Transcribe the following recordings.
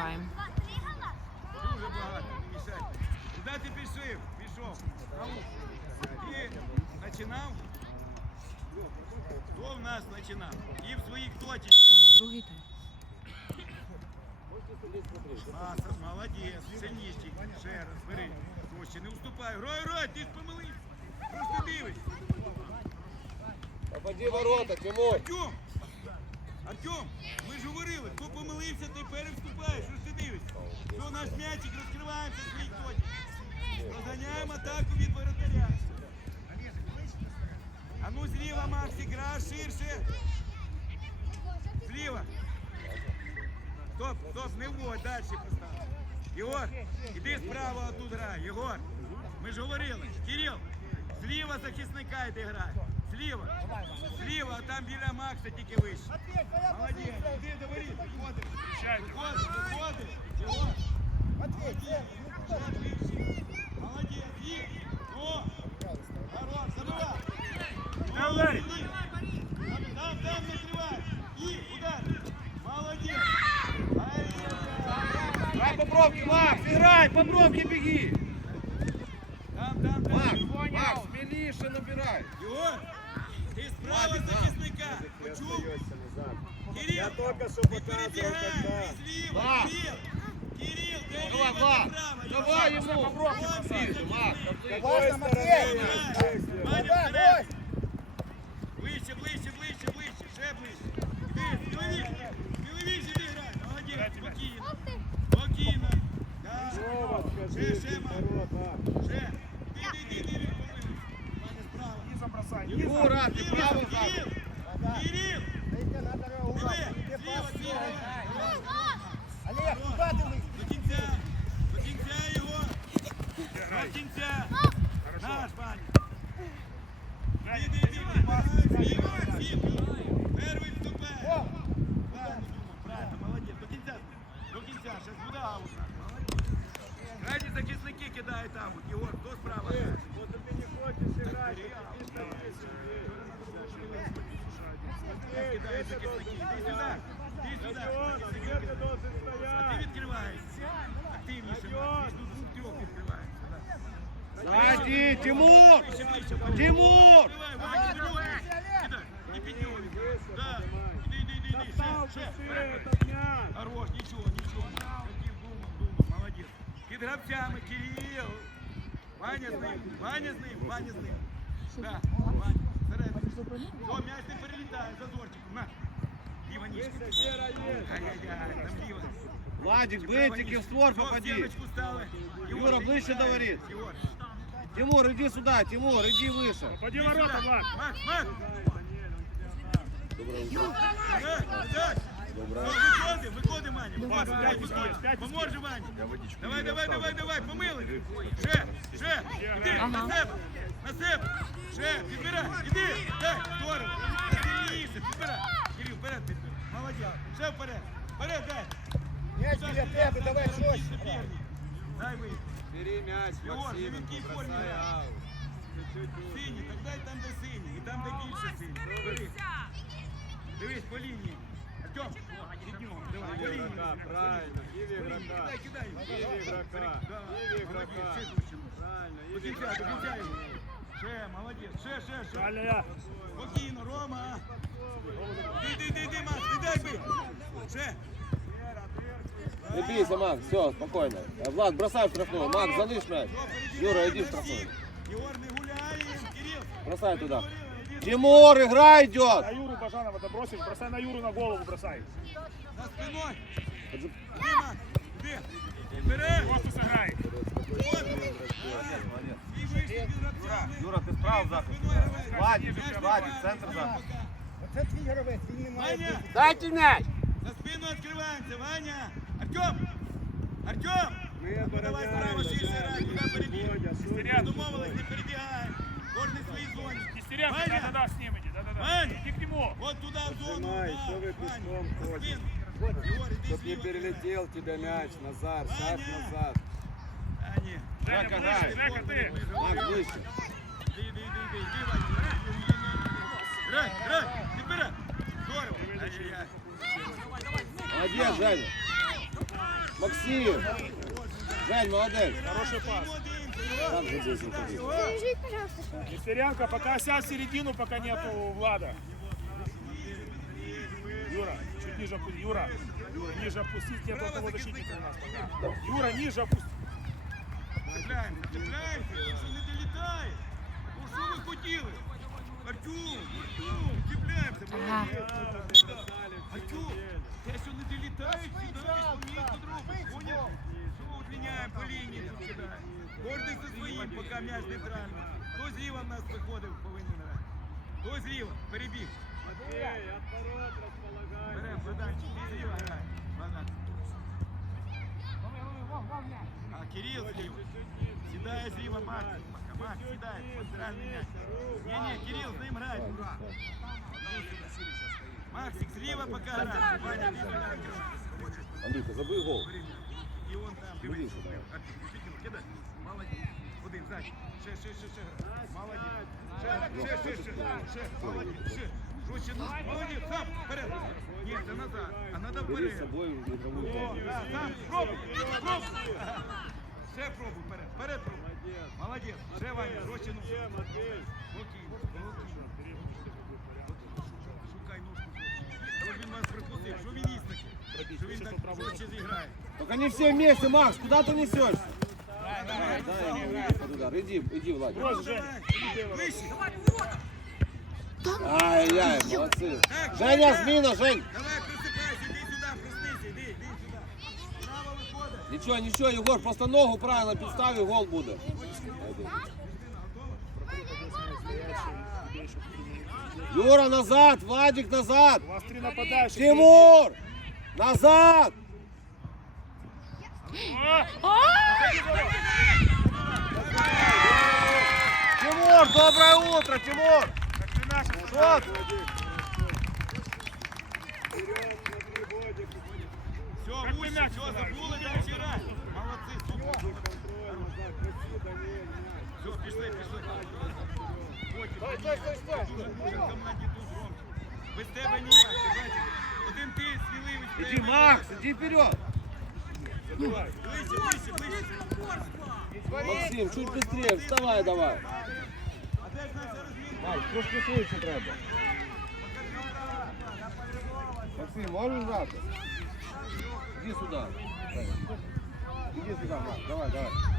граємо. Дуже багато, не мішайте. Куди ти пішов? Пішов. Ти починав? Хто в нас починав? І в своїх точечках. Другий тайм. Маса, молодець, сильніший. Ще раз, бери. Проще, не уступай. Грай, грай, ти ж помилився. Просто дивись. Попади в ворота, Тимур. Артем! Артем, ми ж говорили, хто помилився, той перевступає. Що ж ти дивишся? Що наш м'ячик, розкриваємося в своїх точках. Розганяємо атаку від воротаря. А ну зліва, Макс, ігра ширше. Зліва. Стоп, стоп, не вводь, далі постав. Єгор, іди справа отут грай. Єгор, ми ж говорили. Кирил, зліва захисника йди грай. Зліва. Зліва, а там біля Макса тільки вище. Молодець, іди до воріт, виходиш. Виходиш, виходиш. Єгор. Молодець, вище. Молодець, є. О, хорош, забивай. На ударі. Там, там закривай. І, удар. Молодець. Ай-яй-яй. Грай по бровке, Макс, играй, по бровке беги. только что не показывал, перебігай, когда... ти зліва, Да. Кирил. Кирил, де Давай, ліва, Влад, де права. давай Єгор, ему. Ось, Ближе, Макс, С да. Сзади, Тимур! Ближче, ближче, Ваня. Тимур! Давай, Ваня, кидай. Кидай. Не піднімай. Да. Іди, іди, іди, іди. Ще, Достал ще. ты Вперед. этот мяч. Хорош, нічого, нічого. Хотів, думав, думав, молодець. Під гравцями, Кирил. Ваня з ним, Ваня з ним, Ваня з ним. Да, Ваня, всередину. Все, м'яч не перелітає, зазорчиком, на. Ліва ніжка. Вера есть. Ай-яй-яй, там ліва. Владик, бытики в створ Все, в попади. стеночку стали. Юра, ти ближче кидаєш. говорить. Егор, Тимур, иди сюда, Тимур, иди выше. Поди іди ворота, сюди. Влад. Макс, Макс. Так, так. Все, Виходи, виходи, Маня. Виходи, Пять Ваня, успеешь, виходи. пять Поможи, Ваня. Давай, давай, давай, давай, помили. Ще, ще. Іди, Ага. на себе, на себе. Ще, підбирай, іди. Так, здорово. Сильніше, підбирай. Кирил, вперед, підбирай. Молодець. Ще вперед. Вперед, дай. Мяч Саша, для тебя, давай Саша, жестче. соперник. Дай вы. Бери мяч, Егор, не винки формі. Сині, так дай там, де сині, і там, де більше сині. Бери. Дивись по лінії. Артем, від нього, давай, по лінії. Игрока, правильно, и в игрока. Кидай, кидай. И в игрока, Да, и в молодець, игрока. ще дужче. Правильно, и До в кінця, до кінця игрока. його. Ще, молодець, ще, ще, ще. Правильно я. Спокійно, Рома. Іди, іди, іди, Макс, не дай бий. Ще. Не бейся, Макс, все, спокойно. А, Влад, бросай в штрафную. Макс, залышь мяч. Все, перебігай Юра, иди в на штрафную. всіх. Єгор, не гуляє, Кирил. Бросай туда. Говорили, іди Тимур, игра идет! На Юру Бажанова добросишь, бросай на Юру на голову, бросай. За спиной. Іди, Макс, іди. Вперед. Просто сыграй. І вийшли під гравцями. Юра, ты справа заход. Спиною гравець. Владик, М'яч Владик, не центр бачить, заход. пока. Оце твій гравець, він не Ваня, Дайте мяч! за спину відкриваємося, Ваня. Артем, Артем. Ми Ну, давай справа ширше грай, куди перебіг. Ми домовились, не перебігай. Кожен в своїй зоні. Нестеренко, Ваня, да-да-да, с ним иди, да-да-да. Ваня. Иди к нему. от туди в зону. Нажимай, да, що ви Ваня, пішком за ходите? спину. Егор, іди Чтоб не зліва. перелетел тебе мяч, Назар, шаг Ваня. назад. А, ні. Женя, Жека, ближе, грай. Жека, ты. Макс, выше. Іди, іди, іди, іди, іди, Ваня. Грай, грай, підбирай. Здорово. Ай-яй-яй. Молодец, Женя. Максим! Жень, молодець! Хороший пас. Так же здесь уходи. Скажи, пожалуйста, что Нестерянка, пока сядь в середину, пока нету Влада. Юра, чуть ниже опусти. Юра, Юра, ниже опустись, нет одного защитника у нас пока. Юра, ниже опусти. Цепляємося, цепляємося, що не долітає. Ну що ви хотіли? Артюм, Артюм, цепляємося. Ага. Артюм, те, що не долітають, сідають, поміть по другу. Поняв? Що удлиняємо по лінії, тут кидаємо. Кожний за своїм, поки м'яч нейтральний. Хто зліва в нас виходив, повинен грати. Хто зліва? Перебіг. Беремо, Богданчик, ти зліва грає. Богдан. А Кирилл зліва. Сідає зліва Макс. Макс сідає, центральний м'яч. Ні-ні, Кирилл, з ним грає. Максик, зліва поки грає. Ваня, ти сюди грає. Андрюха, забий гол. І он там, дивись. Артем, Вікін, кидай. Молодець. Один, зай. Ще, ще, ще, ще. грай. Молодець. Ще, ще, ще, ще. Ще, молодець. Ще. Жорстче, ну, молодець. Сам, вперед. Ні, це назад. А надо Бери з вперед. собою в ігрову О, зону. да, сам, пробуй, пробуй. Ще пробуй, вперед, вперед пробуй. Молодець. Ще, Ваня, жорстче, ну. Спокійно, вас припустив? Що він їсть таке? Що він так жорстче зіграє? Только не все вместе, Макс, куда ты несешься? Дай ему под удар. Иди, иди, Владик. Брось, Жень. Вище. Ай-яй, молодцы. Женя, смена, Жень. Давай, просыпайся, иди сюда, проснися, иди, иди сюда. Право виходить. Ничего, ничего, Егор, просто ногу правильно підставив, гол буде. Юра, назад, Владик, назад. У вас три нападающих. Тимур, назад. Тимур, доброе утро, Тимур. Ты? Все, Муся, все, забули, дальше грай. Молодцы, супер. Все, пішли, пішли. Стой, стой, стой, Дуже нужен команді тут громче. Без тебе ніяк, ти бачиш. Один ти сміливий. Иди, треба Макс, иди вперед. Ближче, ближче, ближче. Максим, чуть быстрее, вставай давай. А де ж наша розмінка? Макс, трошки швидше треба. Максим, можеш грати? Іди сюди. Іди сюди, Макс, давай, давай.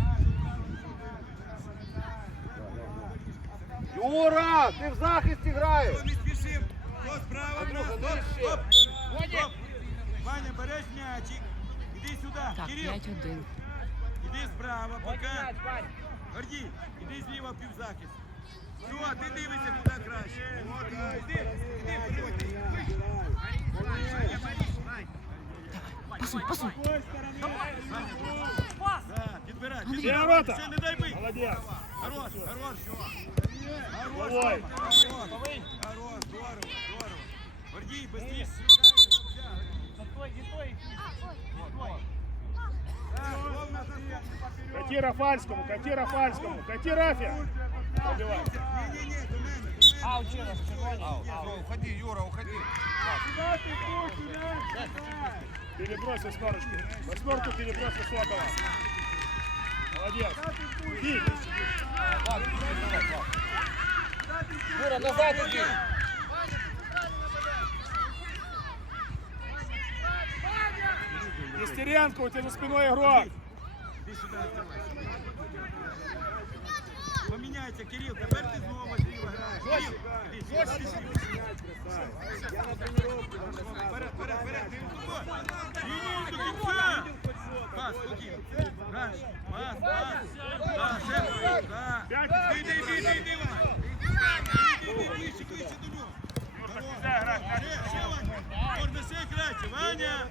Юра, ти в захисті граєш. Хто не спішив? Хто справа? Стоп, стоп, стоп. Ваня, береш м'ячик. Іди сюди. Так, Кирил, 5-1. іди справа, поки. Гордій, іди зліва в півзахист. Все, ти дивишся куди краще. От, іди, іди, приходь. Пасуй, пасуй. Да, підбирай, Є підбирай. ворота. Ще не дай бить. Молодец. Хорош, хорош. Хорош, Давай. хорош, хорош, здорово, здорово. Гордій, быстрее. Кати Рафальскому, кати Рафальскому, кати Рафе. Забивай. Ні-ні-ні, до мене, до мене. Уходи, Юра, уходи. Перебрось восьмерочку. Восьмерку перебрось Высокого. Молодец. Иди. Юра, назад иди. Нестеренко, у тебя за спиной игрок. Іди сюди, відкривай. Поміняйся, Кирил, тепер ти знову зліва граєш. Кирил, іди сюди, іди сюди. Вперед, вперед, вперед, ти вперед. Ні, ні, до кінця. Пас, спокійно. Раніше. Пас, пас. Пас, ще пас. Да. Іди, іди, іди, іди, Ваня. Іди, іди, ближче, ближче до нього. Здорово. Ще, ще, Ваня. Можна ще краще, Ваня.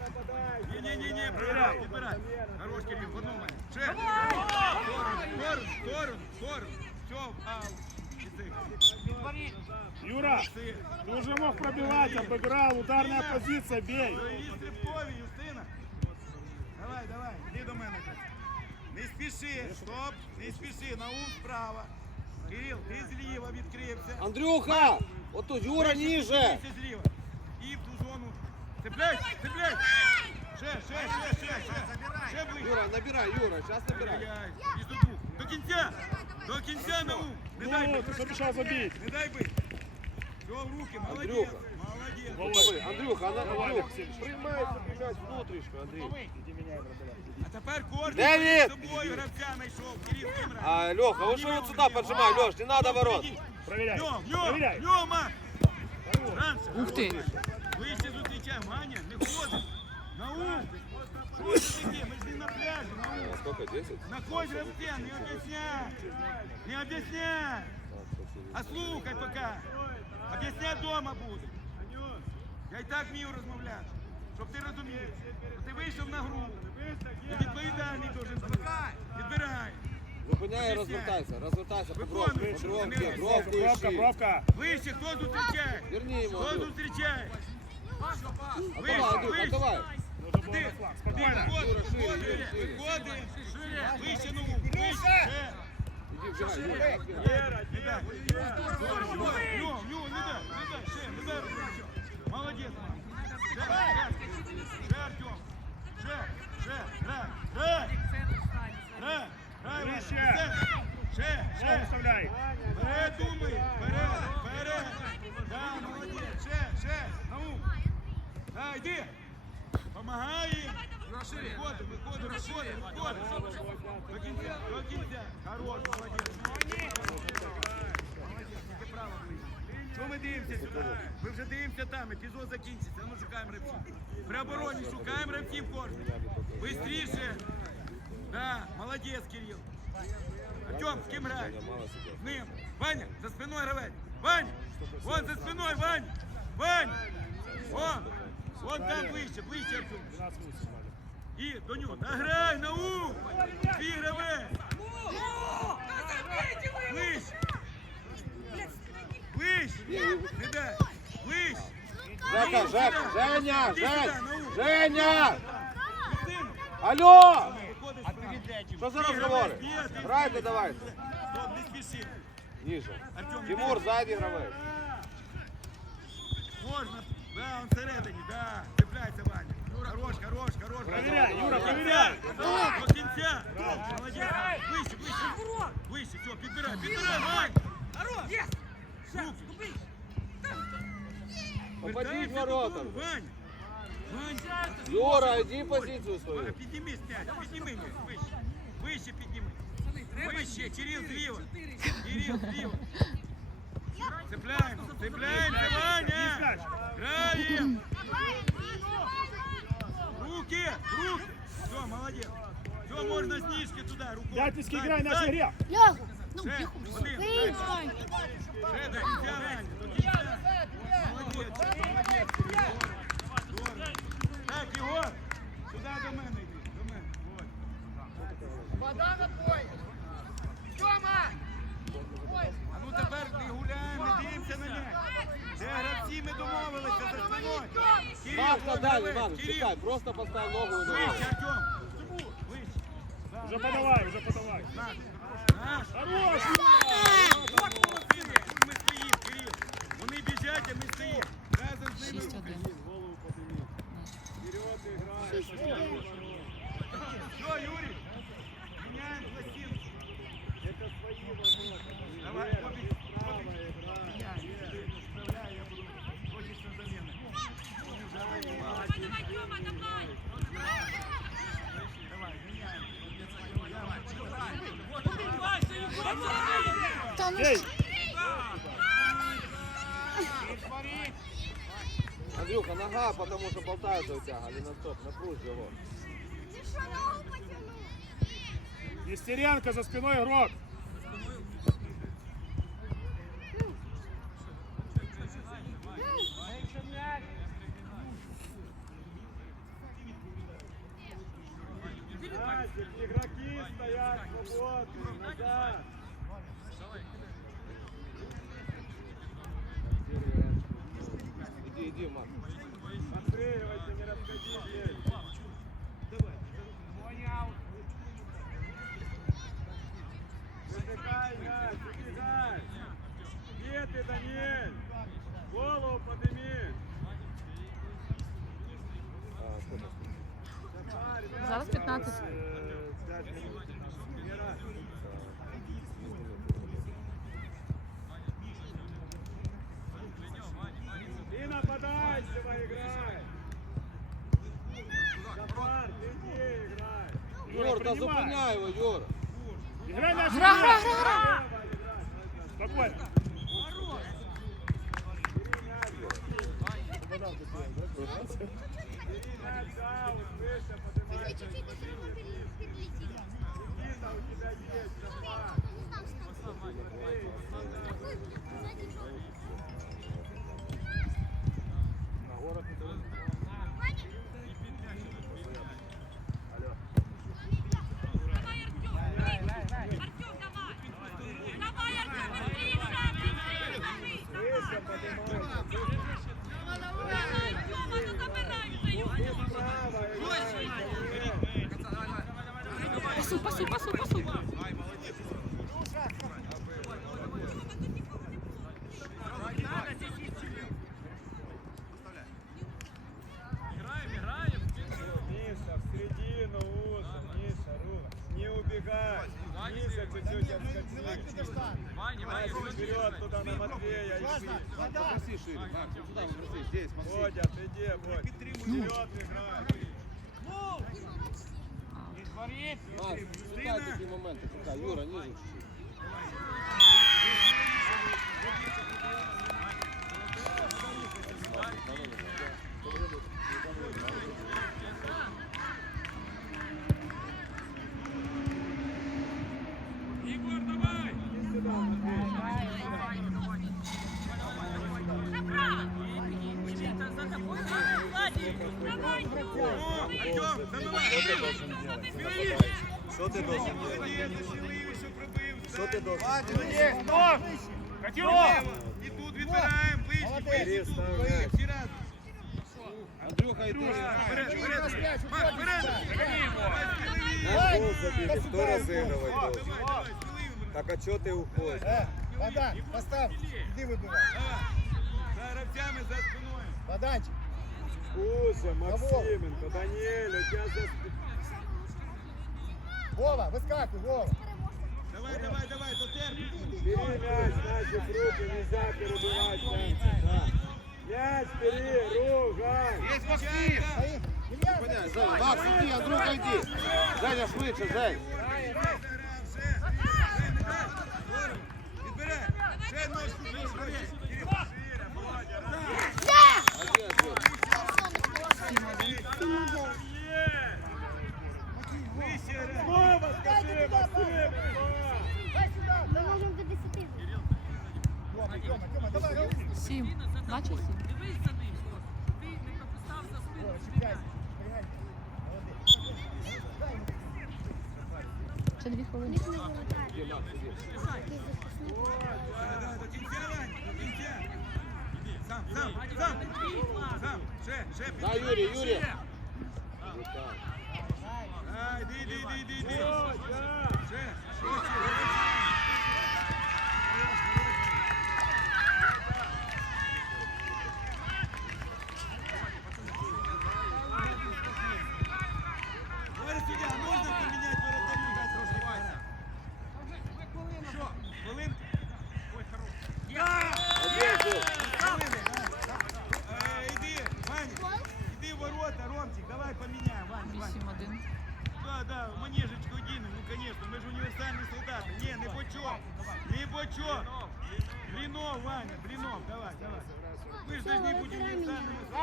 Ні, ні, ні, ні, прибирай, підбирай. Хорош, Кирил, в одну Ваня. Ще. Сторону, сторону, сторону, сторону. Все, аут. Іди. Юра, Ти. ты уже мог пробивать, обыграл, ударная позиция, бей. Свої стрибкові, Юстина. Давай, давай, іди до мене. Не спіши, стоп, не спіши, на ум справа. Кирил, ти зліва відкрився. Андрюха, отут, Юра, ниже. Відкрився зліва. І в ту зону. Цепляй, цепляй. Ще, ще, ще, ще, ще. Ще ближче. Юра, набирай, Юра, сейчас набирай. Ай-яй, із до двох. До кінця! До кінця на ум! Не дай Ну, бить! ты же обещал забить. Не дай бить! Все в руки, молодець! Андрюха. Молодець! Давай, Андрюха, Ана- Давай, Андрюх, Максимыч. приймай собі м'яч внутрішньо, Андрій. Иди меняй, братан. А тепер кожен Девід! з собою гравця знайшов. Кирил, ким грає? А, Леха, вот что вот сюда поджимай, Леш, не надо ворот. Проверяй. Ньом, ньом, Проверяй. ньома! Хорош. Ранце! Ух ти! Вище зустрічай, Маня, не ходить! На ум! Що це таке? Ми ж не на пляжі, на ум! Сколько, 10? Находь гравця, не об'ясняй! Не об'ясняй! А слухай поки! Об'ясняй вдома буде! Я і так вмію розмовляти, щоб ти розумів. що Ти вийшов на гру. Ти відповідальний должен бути. Відбирай. Зупиняй і розвертайся, розвертайся по бровку, Виконуй. по бровці, Андрій, бровку Бровка, ищи. бровка. Вище, хто зустрічає? Верни ему, Хто Андрюх. зустрічає? Отдавай, Андрюх, вище. отдавай. Нужно было Ти, на флаг. ти, Спокойно. виходи, шире, виходи, шире, шире. виходи. Вище, ну, вище. Ще. Иди, вбирай, Юра, Вера, не дай. Ню, ню, не дай, не дай, ще, не дай. Молодець, Марк. Ще, ще, ще, Артем. Ще, Йди! Помагай! Виходи, виходи, виходи, виходи! До кінця! Хорош, молодець! Що ми дивимося сюди? Ми вже дивимося там, епізод закінчиться, ми ну шукаємо рибчика. При обороні шукаємо молодець, Кирил. Артем, з ким грає? З ним. Ваня, за спиною гравець. Ваня, вон за спиною, Ваня. Ваня. Вон. Вон там ближче, ближче, Артем. 12 минут снимали. І до нього. Та грай, на ум! Твій гравець! Ближче! Ближче! Не дай! Ближче! Жека, Жека, Женя, Іди сюди, Жень, на ум! Женя! Сину! Алло! Виходиш справа. Что за разговоры? Грайте давай. Стоп, не спіши. Ниже. Артем, Тимур, іди. сзади игровой. Можна. Да, он всередині, да. Цепляйся, Ваня. Хорош, хорош, хорош. Проверяй, Юра, До проверяй. кінця. До кінця. Молодець. Вище, вище. Вище, все, підбирай, підбирай, Вань. Руки. Попади в Вертайся ворота. додому, Вань. Вань. Юра, иди позицию Ваня, свою. підніми м'яч, підніми м'яч, вище. Вище підніми. Вище, Кирил зліва. Кирил зліва. Цепляємо, цепляємося, Ваня. Граємо. Руки, руки. Все, молодец. Все, можно снижки туда, рукой. Дядьковский, Дай, играй, нашей дай. игре. Леха, ну Ще, тихо. один, Ти дай. встань. Ще до кінця, Ваня, до кінця. Молодець, молодець. Здорово. Так, Єгор, сюди до мене йди, до мене. От. А ну тепер не гуляємо, не дивимося на м'яч. Де гравці ми домовилися за спиною. Гравець, Иван, Кирил. чекай, просто поставь ногу на Вище, ногу. Артем. Вище. Уже подавай, уже подавай. Наш. Наш. Хорош! От молодці, ми стоїмо, Кирил. Вони біжать, а ми стоїмо. Разом з ними. 6-1. Все, Юрій. Болтается у тебя, а не на стоп, напружь его. Ти що ногу потягнув? Нестеренко за спиной игрок. Настя, игроки стоят свободные, назад. Иди, иди, Макс. Отстреливайся, не расходитесь. Высыхай мяч, убегай. Где ты, Даниэль? Голову подними. А, что там? Зараз 15. Ты нападающего играй. Захар, ты где играй? Юра, Юр, да принимай. зупиняй його, Юр. Играй на Гра, гра, гра, гра. Спокойно. Мяч аут, выше Сзади что? На город не трогай. Выше поднимай. Право, играй. Пасу, пасу, пасу, пасу. Миша, в середину узо, Миша, рука. Не убегай. Миша, чуть-чуть отскочи. Макс, вперед туда на Матвея иди. Попроси шире, Макс, вот сюда попроси, здесь, Максим. Бодя, иди, Бодя. Вперед играй. Макс, шукай такі моменти, шукай. Юра, ниже чуть-чуть. Егор, давай. Иди сюда, Матвей. О, Артем, забивай. Що ти должен Молодець, щасливий, що пробив. Що ти должен? Катюк! І тут відбираємо, вийшли, вийшли тут, вийшли, всі разом. Андрюха, йди. Вперед, вперед, Макс, вперед. Наш гол забили, хто розігрувати Давай, должен? давай, сміливо. Так а чого ти уходиш? Вода, постав, іди вибивай. Давай. За гравцями за спиною. Воданчик. Кузя, Максименко, Даниэль, у тебя за спиной. Вова, вискакуй, Вова. Давай, давай, давай, потерпи. Бери мяч, наши руки, нельзя перебивать мяч. Да. Мяч бери, ругай. Есть Максим! Стоїм. Ілля, Зупиняй, Женя. Макс, іди, Андрюха, йди. Женя, швидше, Жень. Відбирай. Ще ножку ближче. давай, руку. Сім. Наче сім. Вова, чіпляй. Пригай. Молодець. Дай йому. Ще дві хвилини. Іди, Макс, іди. Да, да, до кінця, Вань, до кінця. Іди, сам, сам, сам. Сам, ще, ще. Да, Юрій, Юрій. А, іди, іди, іди, іди, іди. Ще, ще,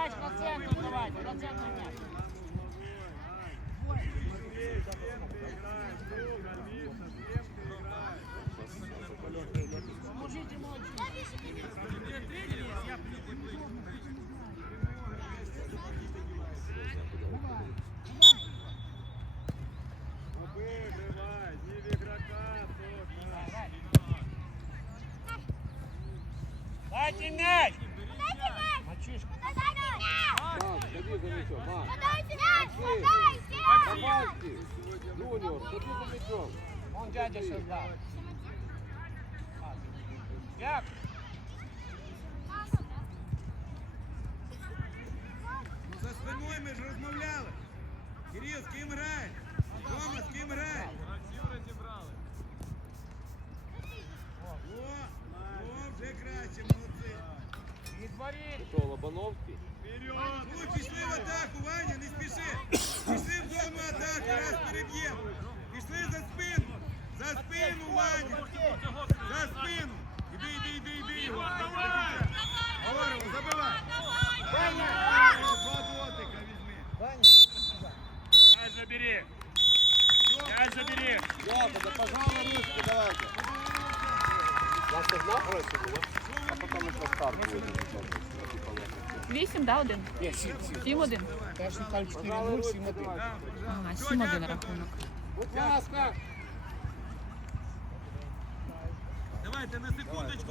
Универсальными солдатами. Обыгрывай, не в игрока, тут, Дайте мяч! Подайте мяч! Мальчишка. Подайте мяч! Макс, ходи за мячом, Макс. Подайте мяч! Подайте! Юниор, ходи за мячом. Он дядя создал. Як? переб'ємо. Пішли за спину. За спину, Ваня. За спину. Іди, іди, іди, іди. Ігор, давай. Говоримо, забивай. Ваня, два дотика візьми. Ваня. Дай забери. Дай забери. Йота, пожалуй, ручку давайте. Ваша знак російська, а потім на старт буде. 8, да, 1? Ні, 7. 7, 1. Перший каль 4-0, 7-1. Ага, 7-1 рахунок. Будь ласка! Давайте на секундочку.